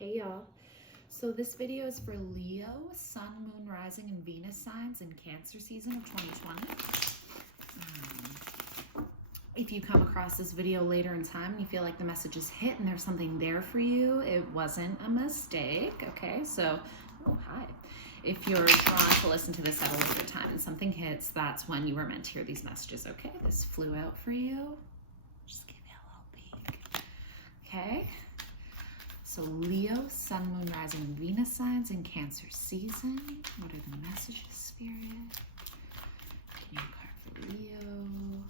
Hey y'all. So this video is for Leo, Sun, Moon, Rising, and Venus signs in Cancer season of 2020. If you come across this video later in time and you feel like the message is hit and there's something there for you, it wasn't a mistake, okay? So, oh, hi. If you're drawn to listen to this at a later time and something hits, that's when you were meant to hear these messages, okay? This flew out for you. Just give you a little peek. Okay? So Leo, Sun, Moon, Rising, and Venus signs in Cancer season. What are the messages, Spirit? Can you card for Leo? Leo,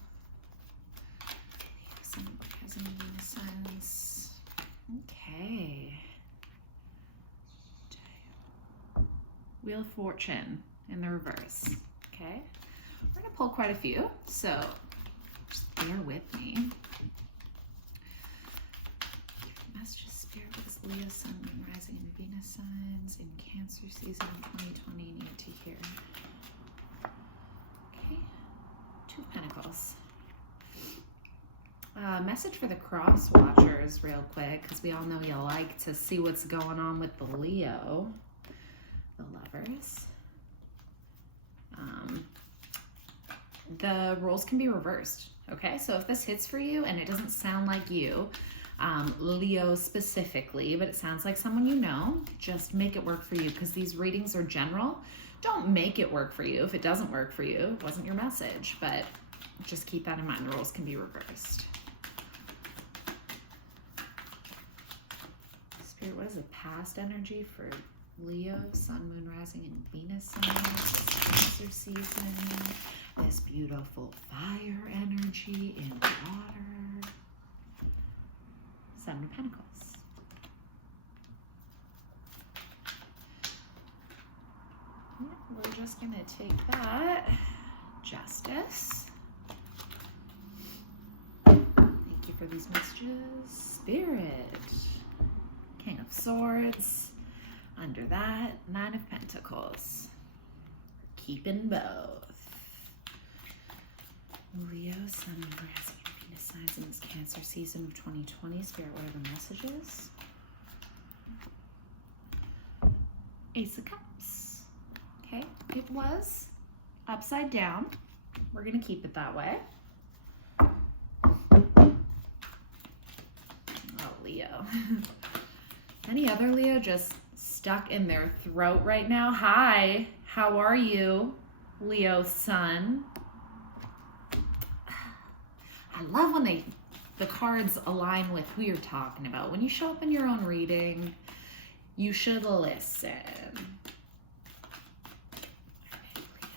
Sun, Moon, Rising, and Venus signs. Okay. Wheel of Fortune in the reverse. Okay. We're going to pull quite a few, so just bear with me. Messages, Spirit, what does Leo, Sun, Moon, Rising, and Venus signs in Cancer season 2020 need to hear? Okay. Two of Pentacles. Message for the cross watchers real quick, because we all know you like to see what's going on with the Leo. The Lovers. The roles can be reversed, okay? So if this hits for you and it doesn't sound like you, Leo specifically, but it sounds like someone you know, just make it work for you, because these readings are general. Don't make it work for you. If it doesn't work for you, it wasn't your message, but just keep that in mind. The roles can be reversed. Spirit, what is the past energy for Leo, Sun, Moon, Rising, and Venus signs, Cancer season? This beautiful fire energy in water. Seven of Pentacles. Yeah, we're just going to take that. Justice. Thank you for these messages. Spirit. King of Swords. Under that, Nine of Pentacles. Keeping both. Leo, Sun, Moon, Rising, and Venus signs in this Cancer season of 2020. Spirit, what are the messages? Ace of Cups. Okay, it was upside down. We're going to keep it that way. Oh, Leo. Any other Leo just stuck in their throat right now? Hi, how are you, Leo Sun? I love when the cards align with who you're talking about. When you show up in your own reading, you should listen.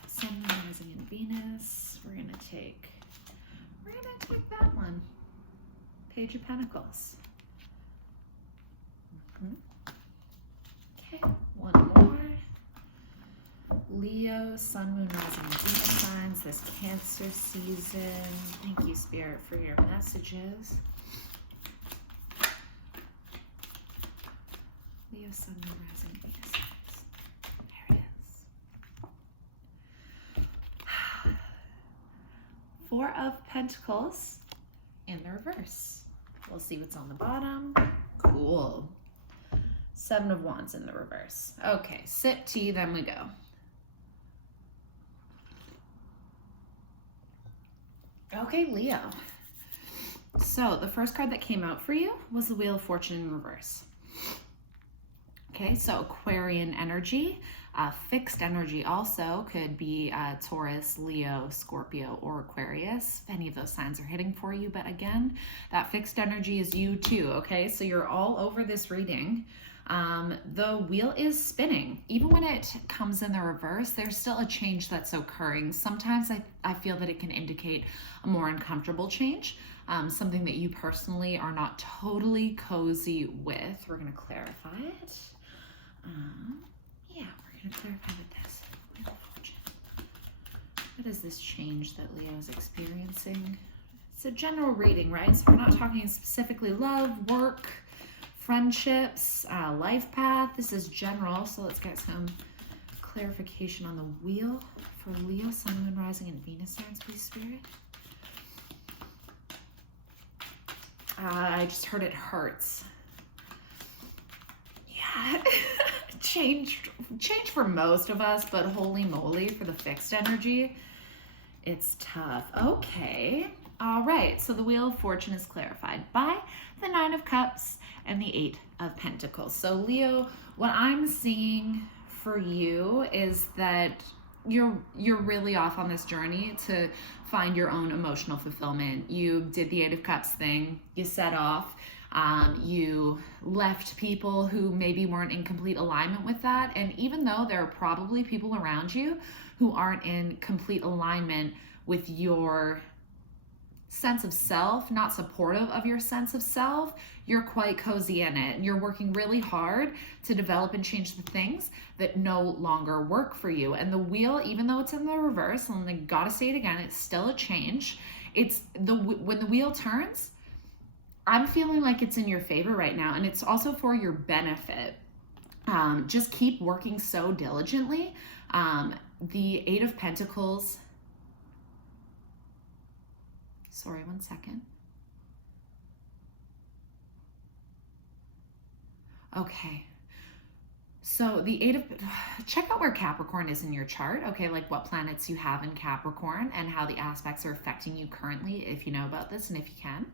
Sun, Moon, Rising, and Venus. We're gonna take that one. Page of Pentacles. Okay, one more. Leo, Sun, Moon, Rising, and Venus signs this Cancer season. Thank you, Spirit, for your messages. Leo, Sun, Moon, Rising, and Venus signs. There it is. Four of Pentacles in the reverse. We'll see what's on the bottom. Cool. Seven of Wands in the reverse. Okay, sip tea, then we go. Okay, Leo. So the first card that came out for you was the Wheel of Fortune in reverse. Okay, so Aquarian energy. Fixed energy also could be Taurus, Leo, Scorpio, or Aquarius. If any of those signs are hitting for you, but again, that fixed energy is you too, okay? So you're all over this reading. The wheel is spinning. Even when it comes in the reverse, there's still a change that's occurring. Sometimes I feel that it can indicate a more uncomfortable change, something that you personally are not totally cozy with. We're going to clarify it. Yeah, we're going to clarify with this. Wheel of Fortune. What is this change that Leo is experiencing? It's a general reading, right? So we're not talking specifically love, work, friendships, life path. This is general, so let's get some clarification on the wheel for Leo, Sun, Moon, Rising, and Venus signs, please, Spirit. I just heard it hurts. change for most of us, but holy moly, for the fixed energy, it's tough. Okay. All right. So the Wheel of Fortune is clarified by the Nine of Cups and the Eight of Pentacles. So Leo, what I'm seeing for you is that you're really off on this journey to find your own emotional fulfillment. You did the Eight of Cups thing. You set off. You left people who maybe weren't in complete alignment with that. And even though there are probably people around you who aren't in complete alignment with your sense of self, not supportive of your sense of self, you're quite cozy in it. And you're working really hard to develop and change the things that no longer work for you. And the wheel, even though it's in the reverse, and I gotta say it again, it's still a change. When the wheel turns, I'm feeling like it's in your favor right now, and it's also for your benefit. Just keep working so diligently. The Eight of Pentacles, sorry, one second. Okay. So the check out where Capricorn is in your chart, okay, like what planets you have in Capricorn and how the aspects are affecting you currently, if you know about this and if you can.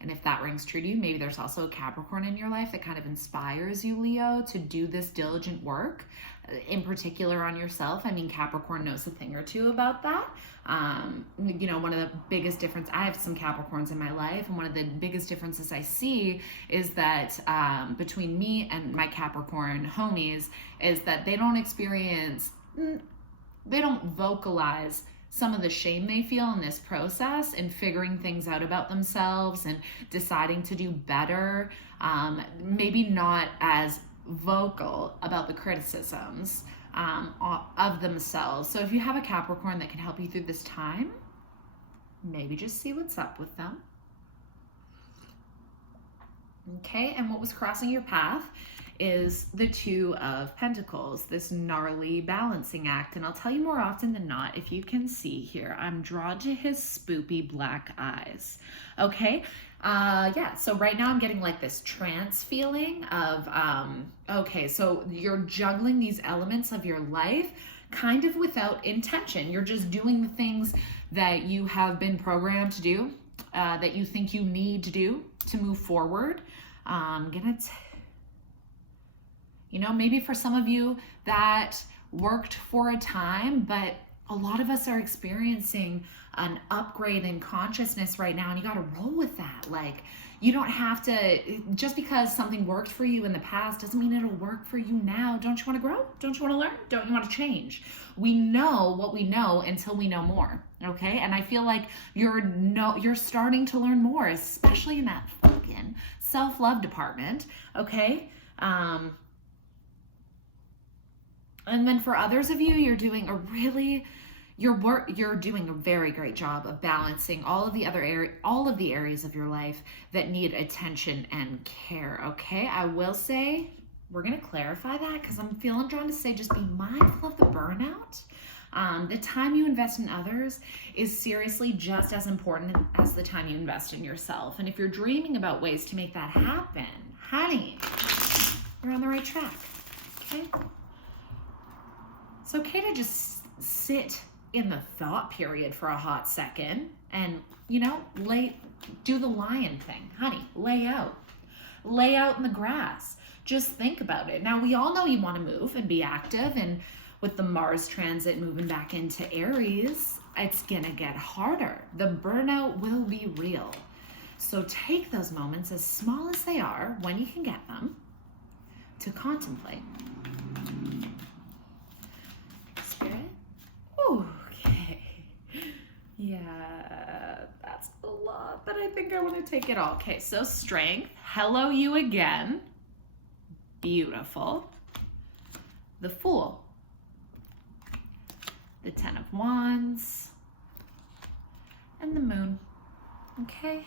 And if that rings true to you, maybe there's also a Capricorn in your life that kind of inspires you, Leo, to do this diligent work, in particular on yourself. I mean, Capricorn knows a thing or two about that. You know, one of the biggest difference, I have some Capricorns in my life, and one of the biggest differences I see is that between me and my Capricorn homies is that they don't vocalize some of the shame they feel in this process and figuring things out about themselves and deciding to do better. Maybe not as vocal about the criticisms of themselves. So if you have a Capricorn that can help you through this time, maybe just see what's up with them. Okay, and what was crossing your path is the Two of Pentacles, this gnarly balancing act. And I'll tell you more often than not, if you can see here, I'm drawn to his spoopy black eyes. Okay, yeah, so right now I'm getting like this trance feeling of, okay, so you're juggling these elements of your life kind of without intention. You're just doing the things that you have been programmed to do, that you think you need to do to move forward. You know, maybe for some of you that worked for a time, but a lot of us are experiencing an upgrade in consciousness right now, and you got to roll with that. Like, you don't have to, just because something worked for you in the past doesn't mean it'll work for you now. Don't you want to grow? Don't you want to learn? Don't you want to change? We know what we know until we know more, okay? And I feel like you're starting to learn more, especially in that fucking self-love department, okay? And then for others of you, you're doing you're doing a very great job of balancing all of the areas of your life that need attention and care. Okay, I will say we're gonna clarify that because I'm feeling drawn to say just be mindful of the burnout. The time you invest in others is seriously just as important as the time you invest in yourself. And if you're dreaming about ways to make that happen, honey, you're on the right track. Okay. It's okay to just sit in the thought period for a hot second and, you know, do the lion thing. Honey, lay out in the grass. Just think about it. Now, we all know you want to move and be active, and with the Mars transit moving back into Aries, it's gonna get harder. The burnout will be real. So take those moments, as small as they are, when you can get them, to contemplate. Okay. Yeah, that's a lot, but I think I want to take it all. Okay, so Strength. Hello, you again. Beautiful. The Fool. The Ten of Wands. And the Moon. Okay.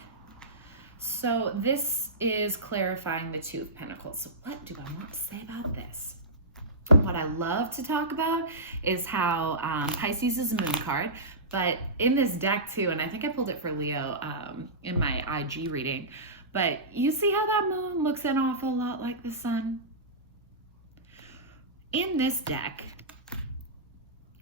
So this is clarifying the Two of Pentacles. So what do I want to say about this? What I love to talk about is how Pisces is a moon card, but in this deck too, and I think I pulled it for Leo in my IG reading, but you see how that moon looks an awful lot like the sun? in this deck,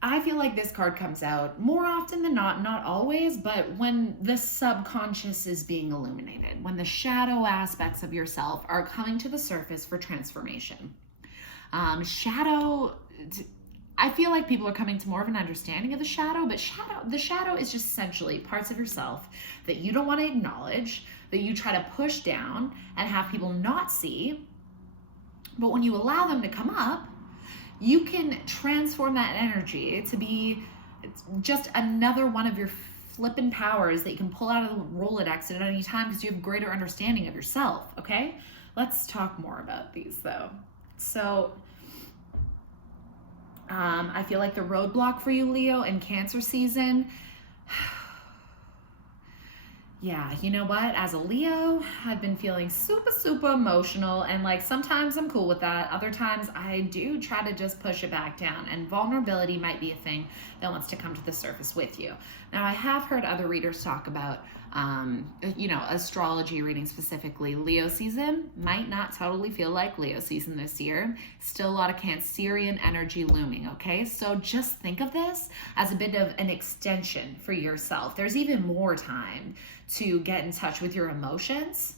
I feel like this card comes out more often than not always, but when the subconscious is being illuminated, when the shadow aspects of yourself are coming to the surface for transformation. Shadow, I feel like people are coming to more of an understanding of the shadow, but the shadow is just essentially parts of yourself that you don't want to acknowledge, that you try to push down and have people not see. But when you allow them to come up, you can transform that energy to be just another one of your flippin' powers that you can pull out of the Rolodex at any time because you have greater understanding of yourself, okay? Let's talk more about these though. So, I feel like the roadblock for you, Leo, in Cancer season, yeah, you know what? As a Leo, I've been feeling super emotional, and like sometimes I'm cool with that. Other times I do try to just push it back down, and vulnerability might be a thing that wants to come to the surface with you. Now, I have heard other readers talk about, astrology reading specifically. Leo season might not totally feel like Leo season this year. Still a lot of Cancerian energy looming, okay? So just think of this as a bit of an extension for yourself. There's even more time to get in touch with your emotions.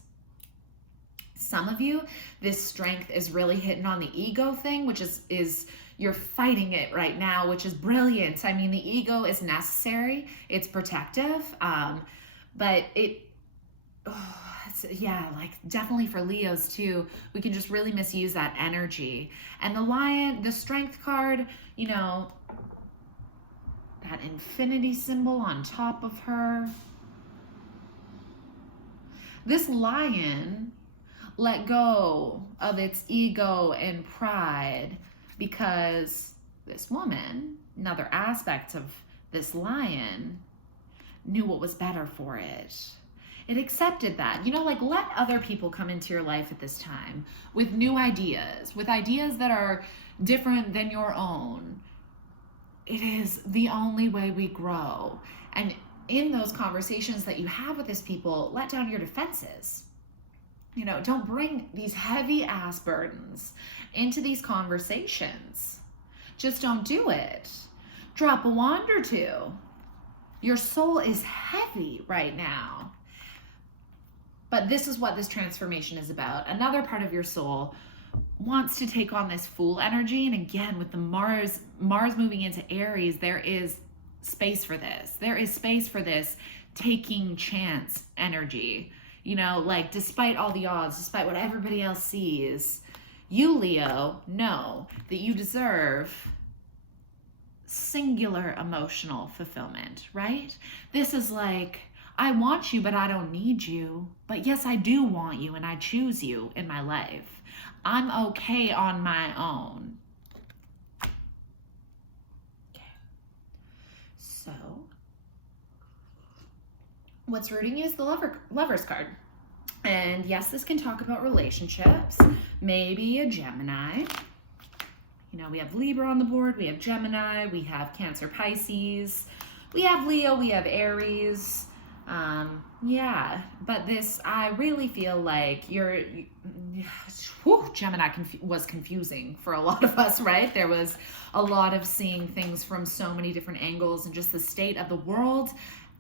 Some of you, this strength is really hitting on the ego thing, which is you're fighting it right now, which is brilliant. I mean, the ego is necessary. It's protective. But like definitely for Leos too, we can just really misuse that energy. And the lion, the strength card, that infinity symbol on top of her. This lion let go of its ego and pride because this woman, another aspect of this lion, knew what was better for it. It accepted that. Let other people come into your life at this time with new ideas, with ideas that are different than your own. It is the only way we grow. And in those conversations that you have with these people, let down your defenses. Don't bring these heavy ass burdens into these conversations. Just don't do it. Drop a wand or two. Your soul is heavy right now. But this is what this transformation is about. Another part of your soul wants to take on this Fool energy. And again, with the Mars moving into Aries, there is space for this. There is space for this taking chance energy. Despite all the odds, despite what everybody else sees, you, Leo, know that you deserve singular emotional fulfillment, right? This is like, I want you, but I don't need you. But yes, I do want you, and I choose you in my life. I'm okay on my own. Okay. So, what's rooting you is the Lover's card. And yes, this can talk about relationships, maybe a Gemini. We have Libra on the board, we have Gemini, we have Cancer, Pisces, we have Leo, we have Aries. But this, I really feel like Gemini was confusing for a lot of us, right? There was a lot of seeing things from so many different angles, and just the state of the world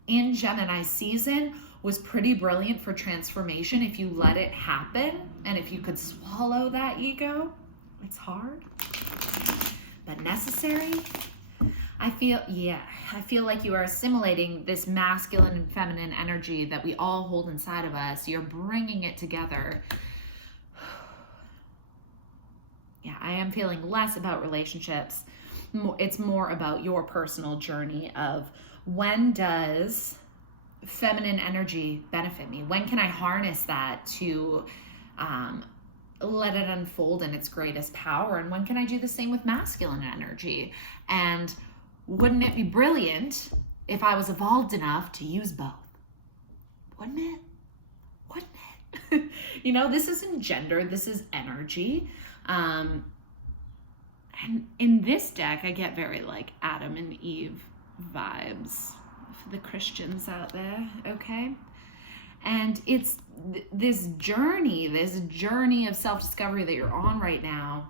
in Gemini season was pretty brilliant for transformation if you let it happen and if you could swallow that ego. It's hard, but necessary. I feel like you are assimilating this masculine and feminine energy that we all hold inside of us. You're bringing it together. Yeah, I am feeling less about relationships. It's more about your personal journey of, when does feminine energy benefit me? When can I harness that to let it unfold in its greatest power? And when can I do the same with masculine energy? And wouldn't it be brilliant if I was evolved enough to use both? Wouldn't it? This isn't gender, this is energy. And in this deck, I get very like Adam and Eve vibes for the Christians out there, okay? And it's this journey of self-discovery that you're on right now.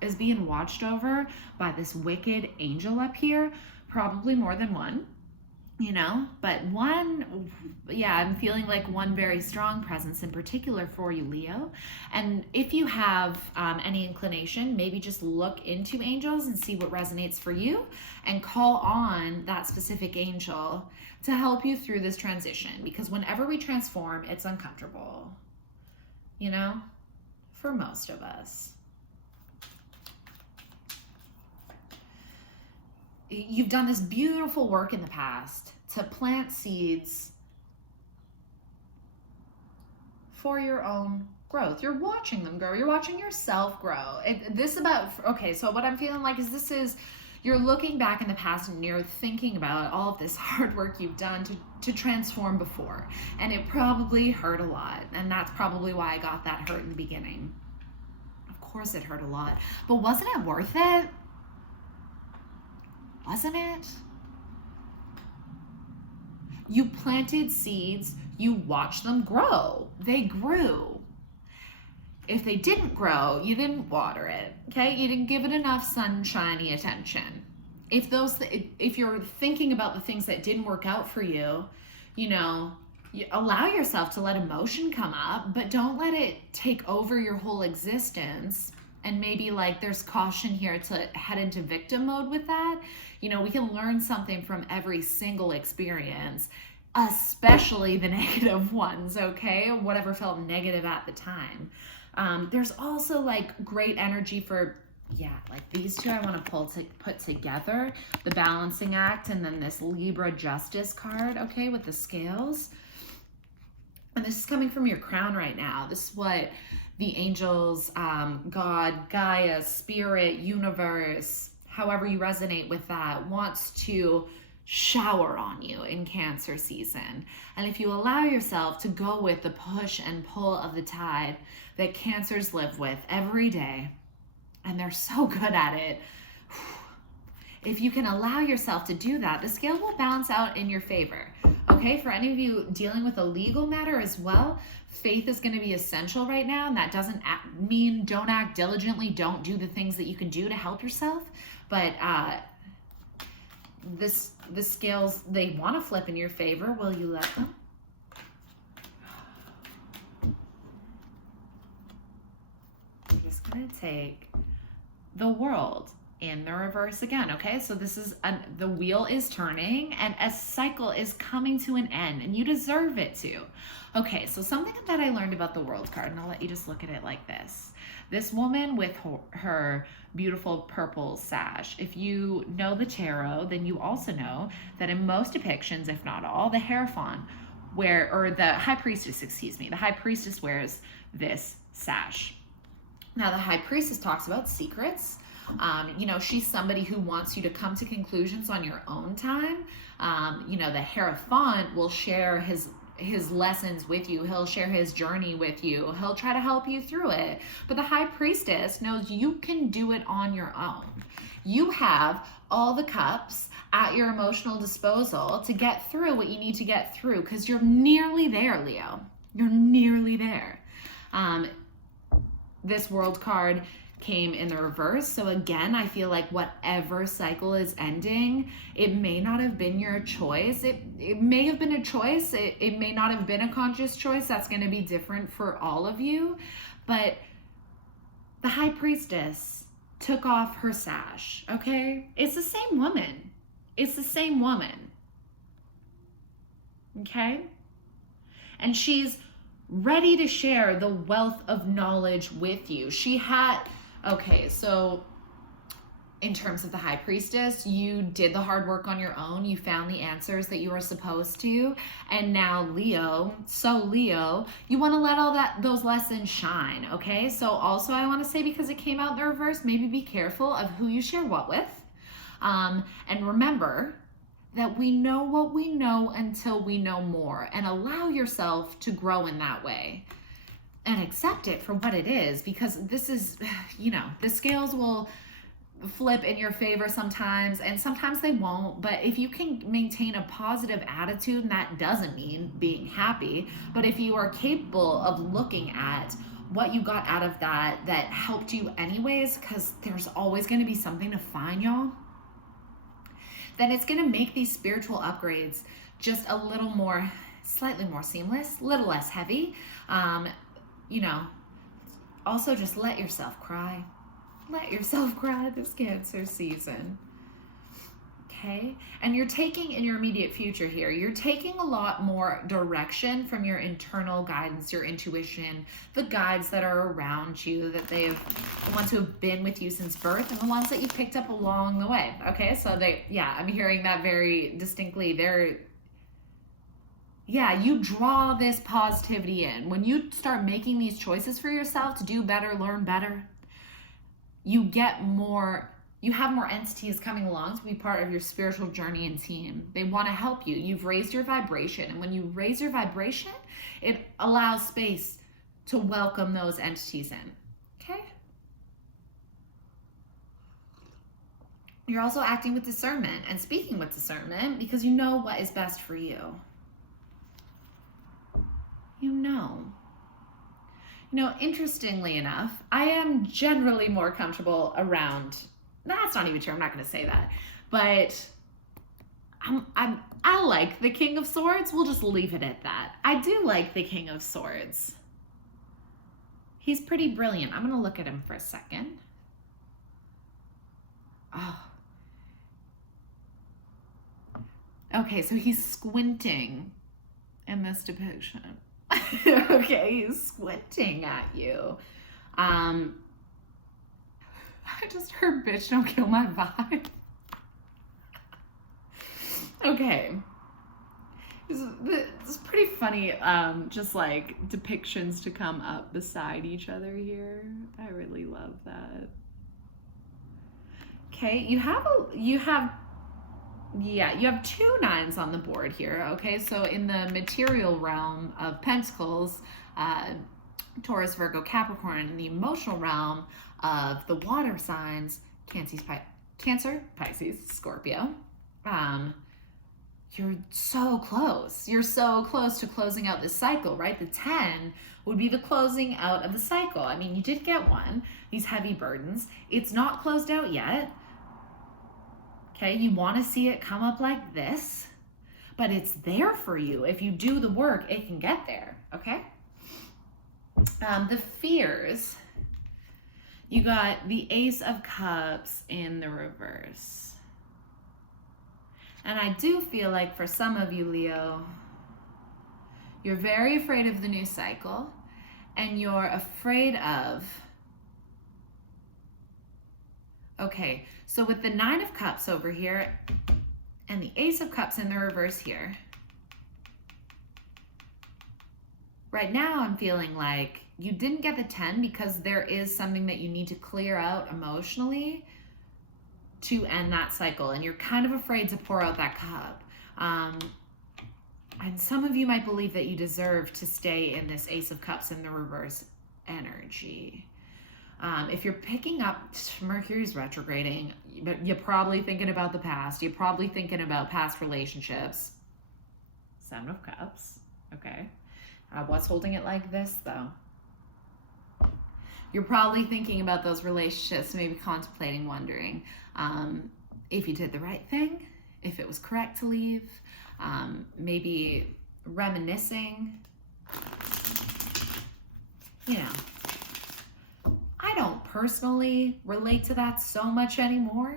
is being watched over by this wicked angel up here, probably more than one, you know, but one, yeah, I'm feeling like one very strong presence in particular for you, Leo. And if you have any inclination, maybe just look into angels and see what resonates for you and call on that specific angel to help you through this transition, because whenever we transform, it's uncomfortable, you know, for most of us. You've done this beautiful work in the past to plant seeds for your own growth. You're watching them grow. You're watching yourself grow. Okay, so what I'm feeling like is you're looking back in the past and you're thinking about all of this hard work you've done to transform before. And it probably hurt a lot. And that's probably why I got that hurt in the beginning. Of course it hurt a lot. But wasn't it worth it? Wasn't it? You planted seeds, you watched them grow. They grew. If they didn't grow, you didn't water it, okay? You didn't give it enough sunshiny attention. If you're thinking about the things that didn't work out for you, you know, you allow yourself to let emotion come up, but don't let it take over your whole existence. And maybe like there's caution here to head into victim mode with that. You know, we can learn something from every single experience, especially the negative ones, okay? Whatever felt negative at the time. There's also like great energy for, yeah, like these two I want to put together, the balancing act and then this Libra justice card, okay, with the scales. And this is coming from your crown right now. This is what the angels, God, Gaia, spirit, universe, however you resonate with that, wants to shower on you in Cancer season. And if you allow yourself to go with the push and pull of the tide that Cancers live with every day, and they're so good at it, if you can allow yourself to do that, the scale will balance out in your favor. Okay, for any of you dealing with a legal matter as well, faith is going to be essential right now, and that doesn't mean don't act diligently, don't do the things that you can do to help yourself, but the scales, they want to flip in your favor. Will you let them? I'm just going to take the World in the reverse again, okay? So this is, the wheel is turning and a cycle is coming to an end and you deserve it to. Okay, so something that I learned about the World card, and I'll let you just look at it like this. This woman with her beautiful purple sash, if you know the tarot, then you also know that in most depictions, if not all, the Hierophant the High Priestess, the High Priestess wears this sash. Now, the High Priestess talks about secrets. You know, she's somebody who wants you to come to conclusions on your own time. You know, the Hierophant will share his lessons with you. He'll share his journey with you. He'll try to help you through it. But the High Priestess knows you can do it on your own. You have all the cups at your emotional disposal to get through what you need to get through, because you're nearly there, Leo. You're nearly there. This World card came in the reverse. So again, I feel like whatever cycle is ending, it may not have been your choice. It may have been a choice. It may not have been a conscious choice. That's going to be different for all of you. But the High Priestess took off her sash, okay? It's the same woman. It's the same woman. Okay? And she's ready to share the wealth of knowledge with you. Okay, so in terms of the High Priestess, you did the hard work on your own. You found the answers that you were supposed to. And now Leo, you want to let those lessons shine, okay? So also I want to say, because it came out in the reverse, maybe be careful of who you share what with. And remember that we know what we know until we know more, and allow yourself to grow in that way. And accept it for what it is, because this is, you know, the scales will flip in your favor sometimes, and sometimes they won't. But if you can maintain a positive attitude, and that doesn't mean being happy, but if you are capable of looking at what you got out of that helped you anyways, because there's always going to be something to find, y'all, then it's going to make these spiritual upgrades just a little more, slightly more seamless, a little less heavy. You know, also just let yourself cry. Let yourself cry this Cancer season. Okay? And you're taking, in your immediate future here, you're taking a lot more direction from your internal guidance, your intuition, the guides that are around you, that the ones who have been with you since birth, and the ones that you picked up along the way. Okay? So I'm hearing that very distinctly. You draw this positivity in. When you start making these choices for yourself to do better, learn better, you have more entities coming along to be part of your spiritual journey and team. They want to help you. You've raised your vibration. And when you raise your vibration, it allows space to welcome those entities in. Okay? You're also acting with discernment and speaking with discernment because you know what is best for you. You know, interestingly enough, I am generally more comfortable around, that's not even true, I'm not going to say that, but I like the King of Swords. We'll just leave it at that. I do like the King of Swords. He's pretty brilliant. I'm going to look at him for a second. Oh. Okay, so he's squinting in this depiction. Okay, he's squinting at you. I just heard bitch don't kill my vibe. Okay. It's pretty funny, just like depictions to come up beside each other here. I really love that. Okay, you have two nines on the board here. Okay, so in the material realm of Pentacles, Taurus, Virgo, Capricorn, in the emotional realm of the water signs, Cancer, Pisces, Scorpio, you're so close. You're so close to closing out this cycle, right? The 10 would be the closing out of the cycle. I mean, you did get one, these heavy burdens. It's not closed out yet. Okay, you want to see it come up like this, but it's there for you. If you do the work, it can get there, okay? The fears, you got the Ace of Cups in the reverse. And I do feel like for some of you, Leo, you're very afraid of the new cycle, and you're afraid of, okay, so with the Nine of Cups over here and the Ace of Cups in the reverse here, right now I'm feeling like you didn't get the 10 because there is something that you need to clear out emotionally to end that cycle, and you're kind of afraid to pour out that cup. And some of you might believe that you deserve to stay in this Ace of Cups in the reverse energy. If you're picking up Mercury's retrograding, you're probably thinking about the past. You're probably thinking about past relationships. Seven of Cups, okay? What's holding it like this, though? You're probably thinking about those relationships, maybe contemplating, wondering if you did the right thing, if it was correct to leave, maybe reminiscing. You know, I don't personally relate to that so much anymore,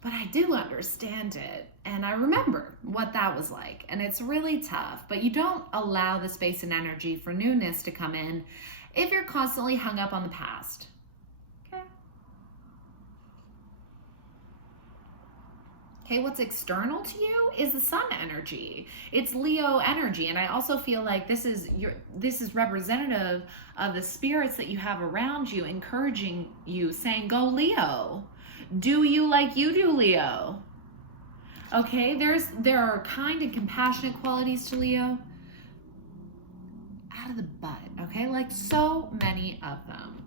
but I do understand it. And I remember what that was like. And it's really tough, but you don't allow the space and energy for newness to come in if you're constantly hung up on the past. Okay. Okay, what's external to you is the sun energy. It's Leo energy. And I also feel like this is representative of the spirits that you have around you, encouraging you, saying, go Leo. Do you like you do, Leo. Okay, there are kind and compassionate qualities to Leo. Out of the butt, okay? Like so many of them.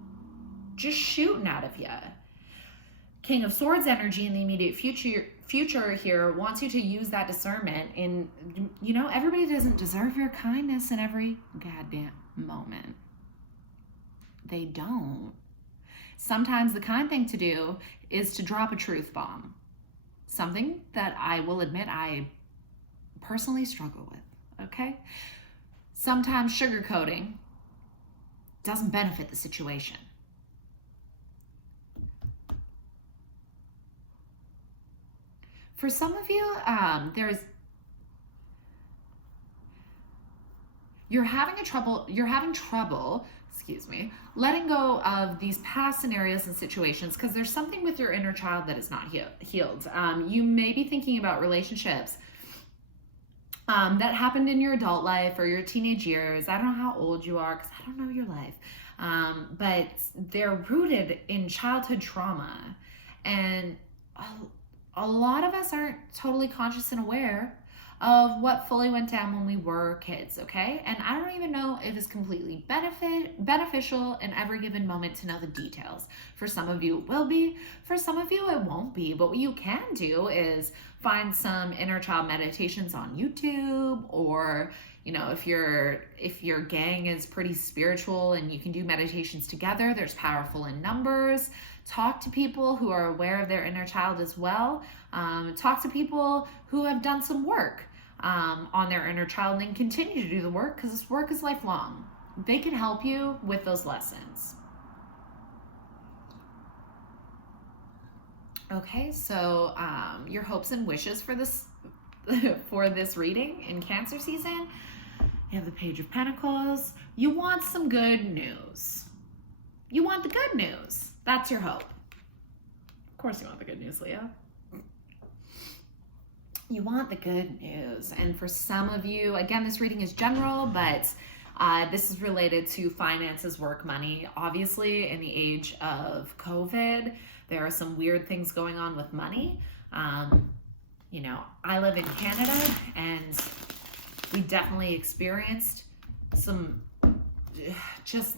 Just shooting out of you. King of Swords energy in the immediate future here wants you to use that discernment in, you know, everybody doesn't deserve your kindness in every goddamn moment. They don't. Sometimes the kind thing to do is to drop a truth bomb. Something that I will admit I personally struggle with, okay? Sometimes sugarcoating doesn't benefit the situation. For some of you, you're having trouble, letting go of these past scenarios and situations because there's something with your inner child that is not healed. You may be thinking about relationships that happened in your adult life or your teenage years. I don't know how old you are because I don't know your life. But they're rooted in childhood trauma. And a lot of us aren't totally conscious and aware of what fully went down when we were kids, okay? And I don't even know if it's completely beneficial in every given moment to know the details. For some of you it will be, for some of you it won't be, but what you can do is find some inner child meditations on YouTube, or if your gang is pretty spiritual and you can do meditations together, there's powerful in numbers. Talk to people who are aware of their inner child as well. Talk to people who have done some work on their inner child and continue to do the work, because this work is lifelong. They can help you with those lessons. Okay, so your hopes and wishes for this for this reading in Cancer season. You have the Page of Pentacles. You want some good news. You want the good news. That's your hope. Of course you want the good news, Leo. You want the good news. And for some of you, again, this reading is general, but this is related to finances, work, money. Obviously, in the age of COVID, there are some weird things going on with money. I live in Canada, and we definitely experienced some just...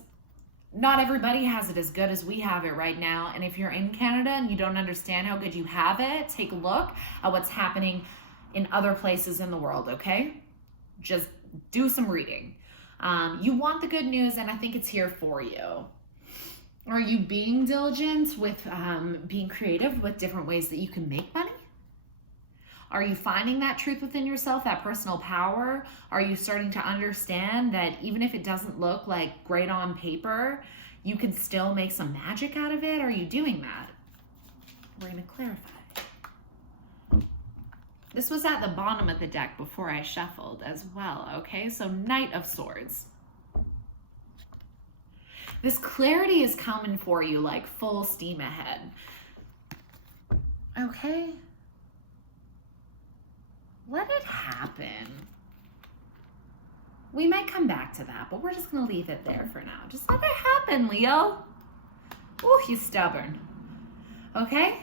Not everybody has it as good as we have it right now. And if you're in Canada and you don't understand how good you have it, take a look at what's happening in other places in the world, okay? Just do some reading. You want the good news, and I think it's here for you. Are you being diligent with being creative with different ways that you can make money? Are you finding that truth within yourself, that personal power? Are you starting to understand that even if it doesn't look like great on paper, you can still make some magic out of it? Are you doing that? We're going to clarify. This was at the bottom of the deck before I shuffled as well, okay? So Knight of Swords. This clarity is coming for you like full steam ahead. Okay? Let it happen. We might come back to that, but we're just going to leave it there for now. Just let it happen, Leo. Oh, he's stubborn. Okay?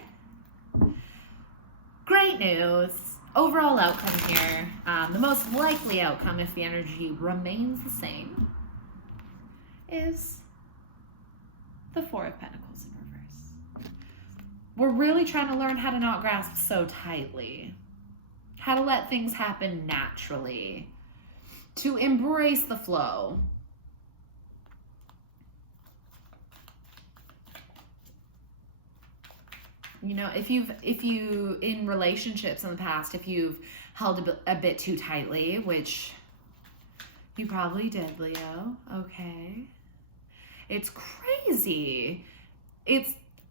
Great news. Overall outcome here. The most likely outcome, if the energy remains the same, is the Four of Pentacles in reverse. We're really trying to learn how to not grasp so tightly. How to let things happen naturally, to embrace the flow. If you in relationships in the past, if you've held a bit too tightly, which you probably did, Leo, okay. It's crazy. I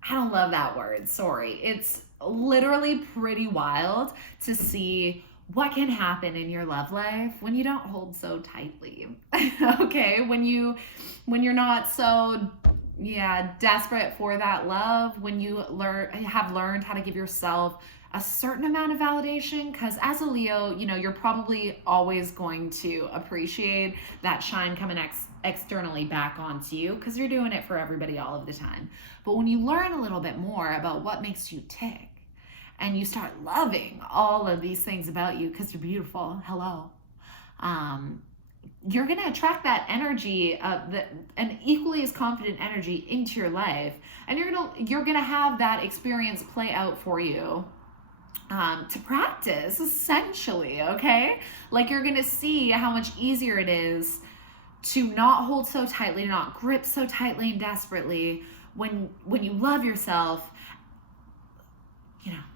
don't love that word, sorry. It's literally pretty wild to see what can happen in your love life when you don't hold so tightly. Okay, when you're not so desperate for that love, when you have learned how to give yourself a certain amount of validation, because as a Leo, you're probably always going to appreciate that shine coming externally back onto you, because you're doing it for everybody all of the time. But when you learn a little bit more about what makes you tick, and you start loving all of these things about you because you're beautiful, hello, you're going to attract that energy, an equally as confident energy into your life, and you're gonna have that experience play out for you to practice, essentially, okay? Like, you're gonna see how much easier it is to not hold so tightly, not grip so tightly and desperately. When you love yourself,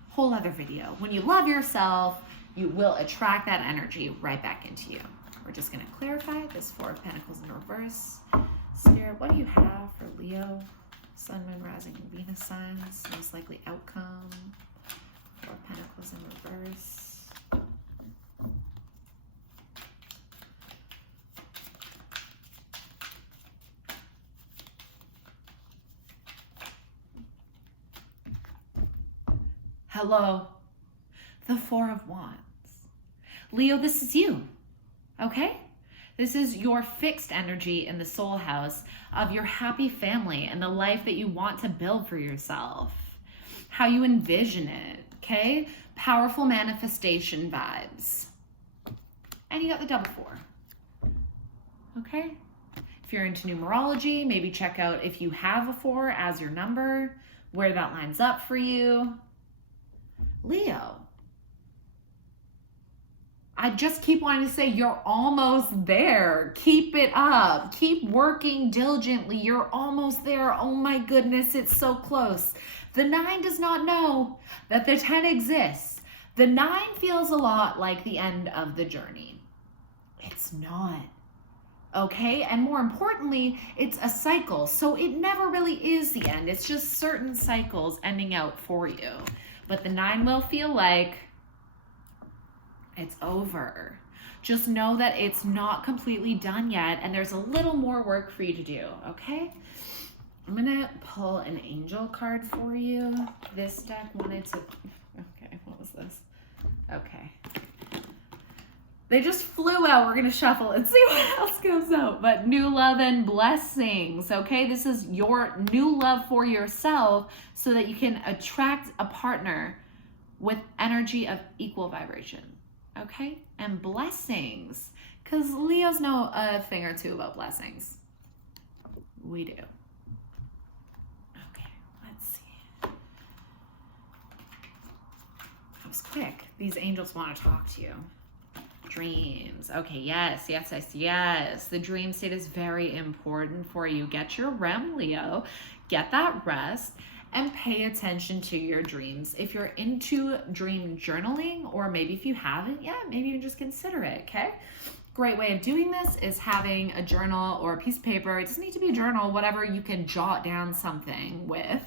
whole other video. When you love yourself, you will attract that energy right back into you. We're just going to clarify this Four of Pentacles in reverse. Spirit, what do you have for Leo, Sun, Moon, Rising, and Venus signs? Most likely outcome. Four of Pentacles in reverse. Hello, the Four of Wands. Leo, this is you, okay? This is your fixed energy in the soul house of your happy family and the life that you want to build for yourself, how you envision it, okay? Powerful manifestation vibes. And you got the double four, okay? If you're into numerology, maybe check out if you have a 4 as your number, where that lines up for you. Leo, I just keep wanting to say you're almost there. Keep it up. Keep working diligently. You're almost there. Oh my goodness, it's so close. The 9 does not know that the 10 exists. The 9 feels a lot like the end of the journey. It's not. Okay, and more importantly, it's a cycle. So it never really is the end. It's just certain cycles ending out for you. But the 9 will feel like it's over. Just know that it's not completely done yet, and there's a little more work for you to do, okay? I'm gonna pull an angel card for you. This deck wanted to, okay, what was this? Okay. They just flew out. We're gonna shuffle and see what else goes out. But new love and blessings, okay? This is your new love for yourself so that you can attract a partner with energy of equal vibration, okay? And blessings, because Leos know a thing or two about blessings. We do. Okay, let's see. That was quick. These angels want to talk to you. Dreams. Okay, yes. The dream state is very important for you. Get your REM, Leo. Get that rest and pay attention to your dreams. If you're into dream journaling, or maybe if you haven't yet, maybe you can just consider it, okay? Great way of doing this is having a journal or a piece of paper. It doesn't need to be a journal, whatever you can jot down something with.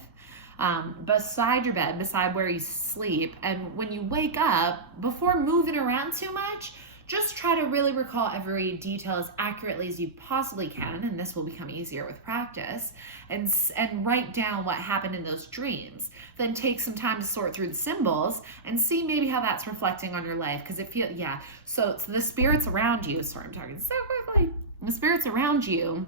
Beside your bed, beside where you sleep. And when you wake up, before moving around too much, just try to really recall every detail as accurately as you possibly can, and this will become easier with practice, and write down what happened in those dreams. Then take some time to sort through the symbols and see maybe how that's reflecting on your life, because it feels, so the spirits around you, sorry, I'm talking so quickly, the spirits around you,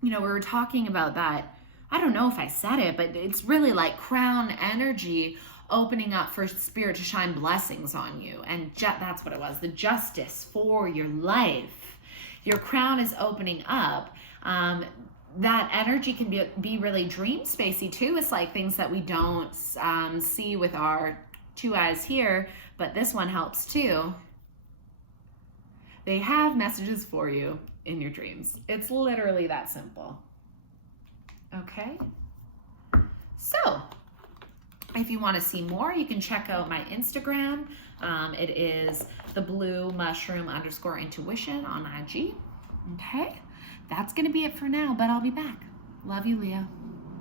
we were talking about that, I don't know if I said it, but it's really like crown energy opening up for spirit to shine blessings on you. And that's what it was, the justice for your life. Your crown is opening up. That energy can be really dream spacey too. It's like things that we don't see with our 2 eyes here, but this one helps too. They have messages for you in your dreams. It's literally that simple. Okay? So, if you want to see more, you can check out my Instagram. It is @theBlueMushroom_intuition on IG. Okay, that's going to be it for now, but I'll be back. Love you, Leo.